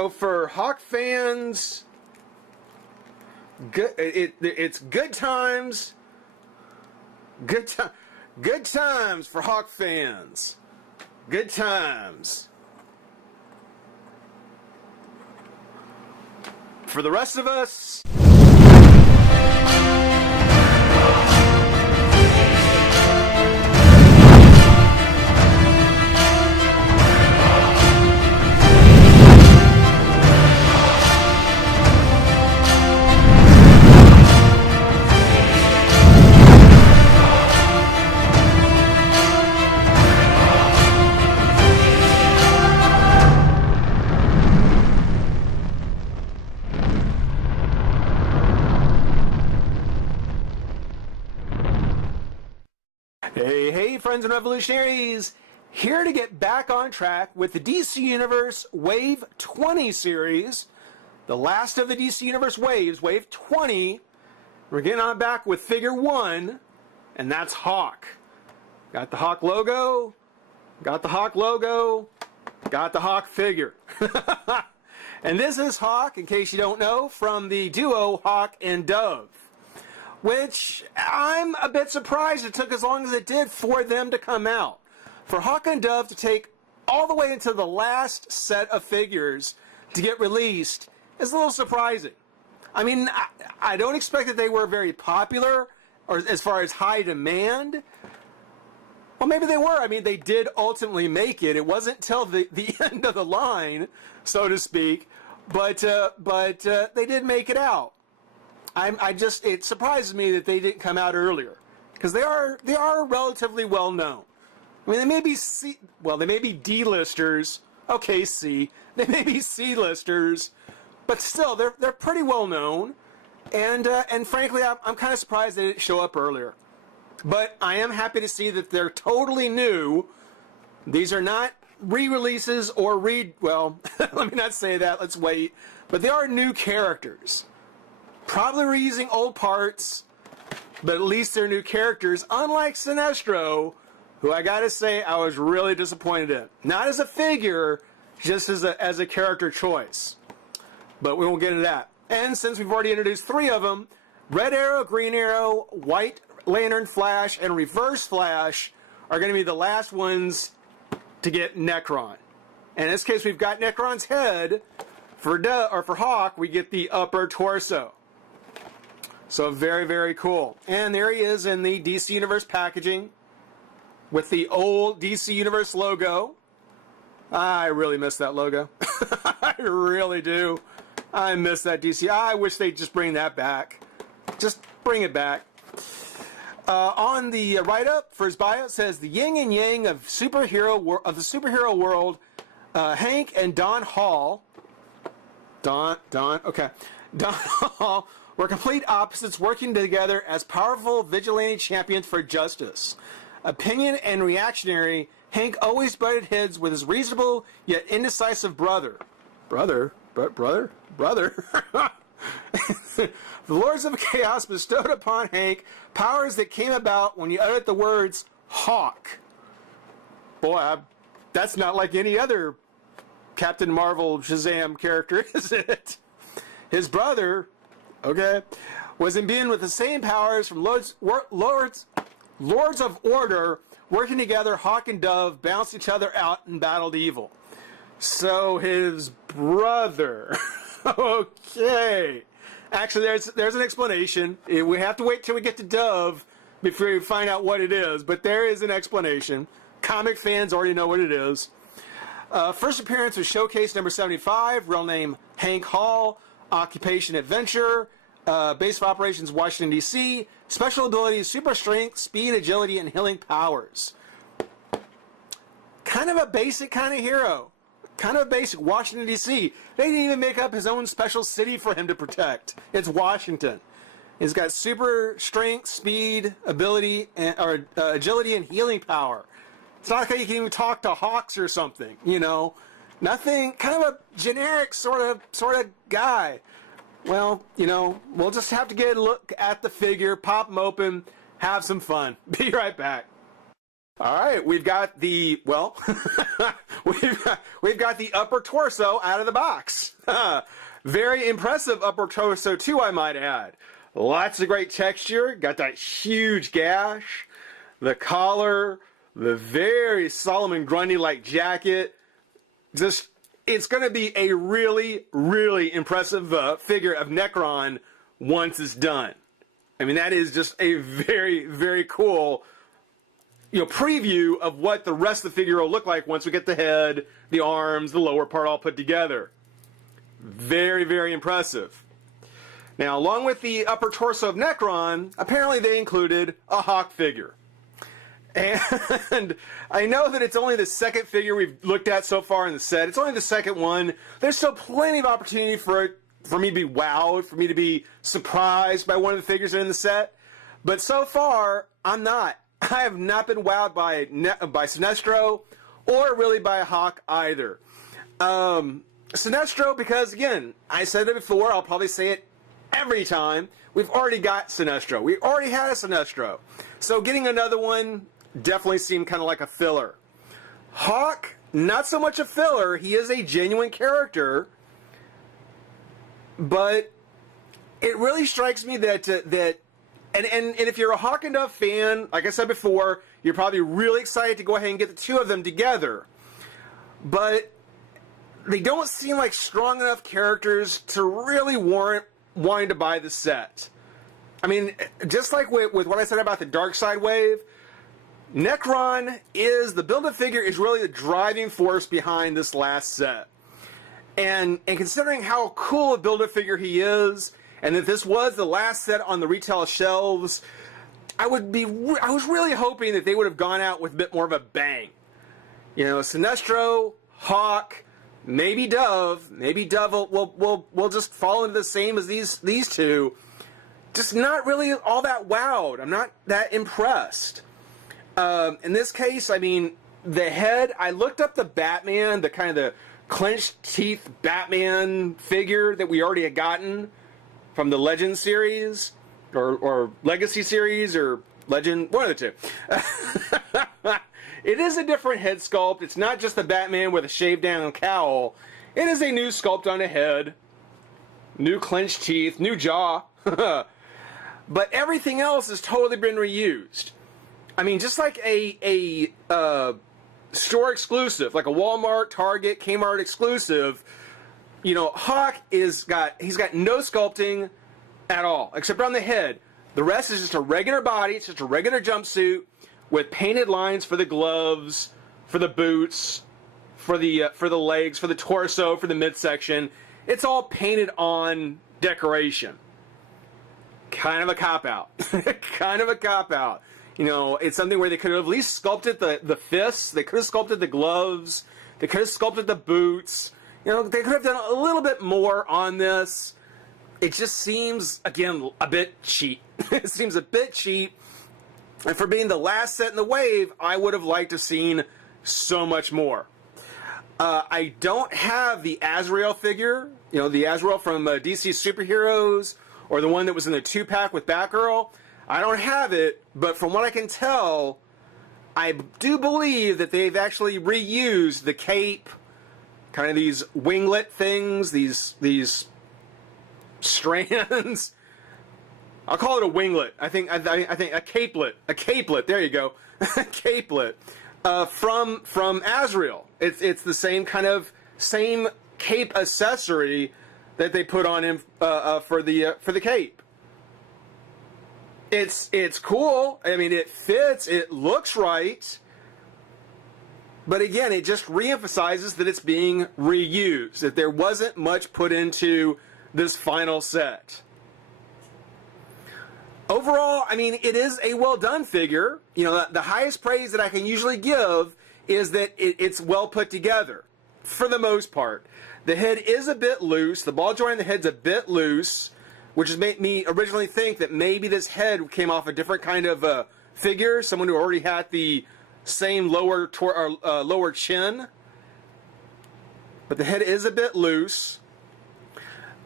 So for Hawk fans, it's good times. Good times for Hawk fans. Good times. For the rest of us, hey friends and revolutionaries, here to get back on track with the DC Universe Wave 20 series, the last of the DC Universe waves, Wave 20. We're getting on back with figure 1, and that's Hawk. Got the Hawk logo, got the Hawk logo, got the Hawk figure. And this is Hawk, in case you don't know, from the duo Hawk and Dove, which I'm a bit surprised it took as long as it did for them to come out. For Hawk and Dove to take all the way into the last set of figures to get released is a little surprising. I mean, I don't expect that they were very popular or as far as high demand. Well, maybe they were. I mean, they did ultimately make it. It wasn't till the end of the line, so to speak, but they did make it out. It surprises me that they didn't come out earlier, because they are relatively well known. I mean, they may be they may be D-listers. Okay, C. They may be C-listers, but still, they're pretty well known. And frankly, I'm kind of surprised they didn't show up earlier. But I am happy to see that they're totally new. These are not re-releases or well, let me not say that. Let's wait. But they are new characters. Probably reusing old parts, but at least they're new characters, unlike Sinestro, who I gotta say I was really disappointed in. Not as a figure, just as a character choice. But we won't get into that. And since we've already introduced 3 of them, Red Arrow, Green Arrow, White Lantern Flash, and Reverse Flash are going to be the last ones to get Necron. And in this case, we've got Necron's head. For Hawk, we get the upper torso. So very, very cool. And there he is in the DC Universe packaging with the old DC Universe logo. I really miss that logo. I really do. I miss that DC. I wish they'd just bring that back. Just bring it back. On the write-up for his bio, it says the yin and yang of the superhero world. Hank and Don Hall. Don Hall were complete opposites working together as powerful vigilante champions for justice. Opinion and reactionary, Hank always butted heads with his reasonable yet indecisive brother. Brother? The Lords of Chaos bestowed upon Hank powers that came about when he uttered the words Hawk. Boy, that's not like any other Captain Marvel Shazam character, is it? His brother, was imbued with the same powers from Lords of Order, working together. Hawk and Dove bounced each other out and battled evil. So his brother, okay. Actually, there's an explanation. We have to wait till we get to Dove before we find out what it is, but there is an explanation. Comic fans already know what it is. First appearance was Showcase number 75, real name Hank Hall, occupation adventure, base of operations Washington, D.C., special abilities super strength, speed, agility, and healing powers. Kind of a basic kind of hero. Kind of basic. Washington, D.C. They didn't even make up his own special city for him to protect. It's Washington. He's got super strength, speed, ability, agility, and healing power. It's not like you can even talk to hawks or something, you know. Nothing, kind of a generic sort of guy. Well, you know, we'll just have to get a look at the figure, pop them open, have some fun. Be right back. All right, we've got the, well, we've got the upper torso out of the box. Very impressive upper torso too, I might add. Lots of great texture, got that huge gash, the collar, the very Solomon Grundy-like jacket. Just, it's going to be a really, really impressive figure of Necron once it's done. I mean, that is just a very, very cool, preview of what the rest of the figure will look like once we get the head, the arms, the lower part all put together. Very, very impressive. Now, along with the upper torso of Necron, apparently they included a Hawk figure. And I know that it's only the second figure we've looked at so far in the set. It's only the second one. There's still plenty of opportunity for me to be wowed, for me to be surprised by one of the figures that are in the set. But so far, I'm not. I have not been wowed by Sinestro or really by a Hawk either. Sinestro, because again, I said it before, I'll probably say it every time. We've already got Sinestro. We already had a Sinestro. So getting another one definitely seemed kind of like a filler. Hawk, not so much a filler. He is a genuine character. But it really strikes me that and if you're a Hawk and Dove fan, like I said before, you're probably really excited to go ahead and get the two of them together. But they don't seem like strong enough characters to really warrant wanting to buy the set. I mean, just like with what I said about the Dark Side wave, Necron the Build-A-Figure is really the driving force behind this last set. And considering how cool a Build-A-Figure he is, and that this was the last set on the retail shelves, I was really hoping that they would have gone out with a bit more of a bang. Sinestro, Hawk, maybe Dove will just fall into the same as these two. Just not really all that wowed. I'm not that impressed. In this case, I mean, the head, I looked up the Batman, the kind of the clenched teeth Batman figure that we already had gotten from the Legend series, or Legacy series, or Legend, one of the two. It is a different head sculpt. It's not just the Batman with a shaved down cowl. It is a new sculpt on the head. New clenched teeth, new jaw. But everything else has totally been reused. I mean, just like a store exclusive, like a Walmart, Target, Kmart exclusive, Hawk he's got no sculpting at all, except on the head. The rest is just a regular body. It's just a regular jumpsuit with painted lines for the gloves, for the boots, for the legs, for the torso, for the midsection. It's all painted on decoration. Kind of a cop-out. Kind of a cop-out. It's something where they could have at least sculpted the fists. They could have sculpted the gloves. They could have sculpted the boots. They could have done a little bit more on this. It just seems, again, a bit cheap. It seems a bit cheap. And for being the last set in the wave, I would have liked to have seen so much more. I don't have the Azrael figure, the Azrael from DC Superheroes, or the one that was in the 2-pack with Batgirl. I don't have it, but from what I can tell, I do believe that they've actually reused the cape, kind of these winglet things, these strands. I'll call it a winglet. I think a capelet. A capelet. There you go. A capelet from Azrael. It's the same cape accessory that they put on him for the cape. It's cool. I mean, it fits. It looks right. But again, it just reemphasizes that it's being reused. That there wasn't much put into this final set. Overall, I mean, it is a well-done figure. The highest praise that I can usually give is that it's well put together, for the most part. The head is a bit loose. The ball joint on the head's a bit loose, which has made me originally think that maybe this head came off a different kind of figure, someone who already had the same lower chin. But the head is a bit loose.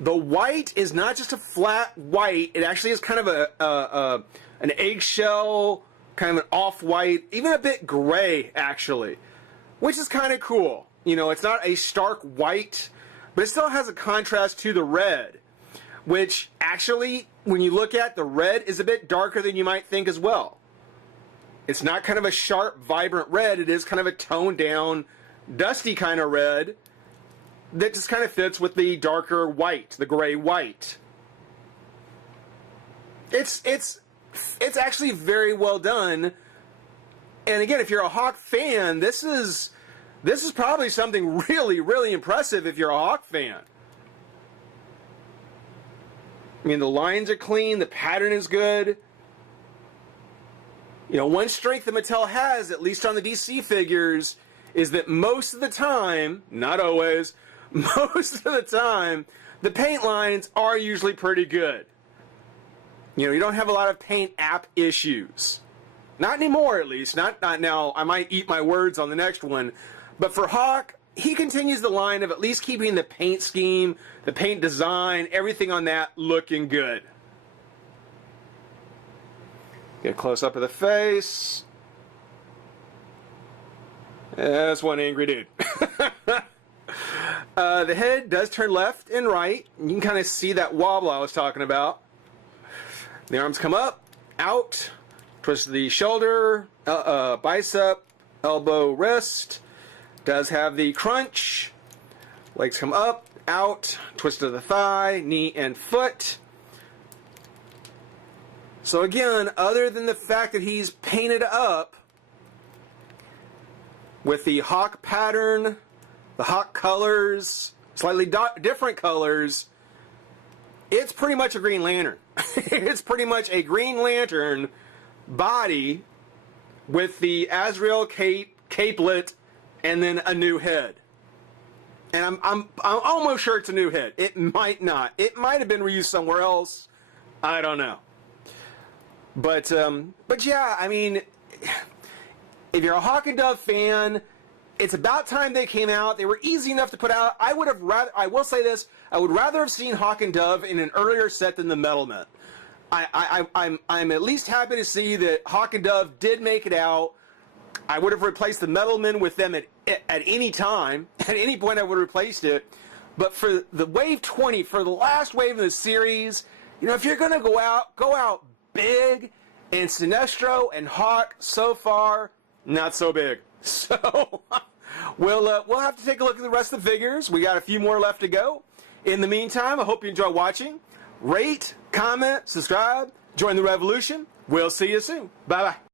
The white is not just a flat white. It actually is kind of an eggshell kind of an off-white, even a bit gray, actually, which is kind of cool. You know, it's not a stark white, but it still has a contrast to the red, which actually, when you look at the red, is a bit darker than you might think as well. It's not kind of a sharp, vibrant red. It is kind of a toned down, dusty kind of red that just kind of fits with the darker white, the gray white. It's actually very well done. And again, if you're a Hawk fan, this is probably something really, really impressive if you're a Hawk fan. I mean, the lines are clean, the pattern is good. You know, one strength that Mattel has, at least on the DC figures, is that most of the time, not always, most of the time, the paint lines are usually pretty good. You know, you don't have a lot of paint app issues. Not anymore, at least. Not now. I might eat my words on the next one. But for Hawk, he continues the line of at least keeping the paint scheme, the paint design, everything on that looking good. Get a close-up of the face. That's one angry dude. The head does turn left and right. You can kind of see that wobble I was talking about. The arms come up, out, twist the shoulder, bicep, elbow, wrist. Does have the crunch. Legs come up, out, twist of the thigh, knee and foot. So again, other than the fact that he's painted up with the Hawk pattern, the Hawk colors, slightly different colors, it's pretty much a Green Lantern. It's pretty much a Green Lantern body with the Azrael capelet and then a new head. And I'm almost sure it's a new head. It might not. It might have been reused somewhere else. I don't know. But yeah, I mean, if you're a Hawk and Dove fan, it's about time they came out. They were easy enough to put out. I will say this, I would rather have seen Hawk and Dove in an earlier set than the Metal Men. I'm at least happy to see that Hawk and Dove did make it out. I would have replaced the Metal Men with them at any time. At any point I would have replaced it. But for the Wave 20, for the last wave of the series, you know, if you're going to go out big. And Sinestro and Hawk, so far, not so big. So we'll have to take a look at the rest of the figures. We got a few more left to go. In the meantime, I hope you enjoy watching. Rate, comment, subscribe, join the revolution. We'll see you soon. Bye-bye.